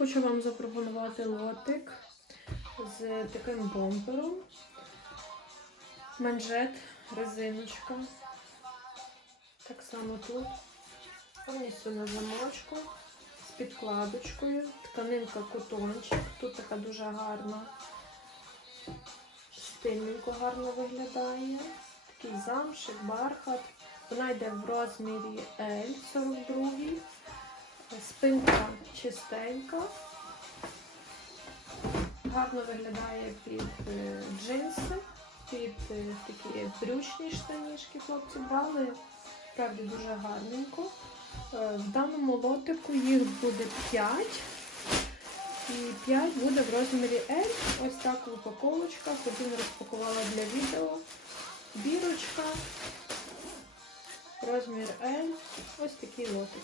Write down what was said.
Хочу вам запропонувати лотик з таким бомпером. Манжет, резиночка. Так само тут. Повністю на замочку. З підкладочкою. Тканинка котончик. Тут така дуже гарна. Стильненько гарно виглядає. Такий замшик, бархат. Вона йде в розмірі L 42. Спинка чистенька. Гарно виглядає під е, джинси, під е, такі брючні штанішки хлопці брали. Справді дуже гарненько. Е, В даному лотику їх буде 5. І 5 буде в розмірі L. Ось так в упаковочках. Один розпакувала для відео. Бірочка. Розмір L. Ось такий лотик.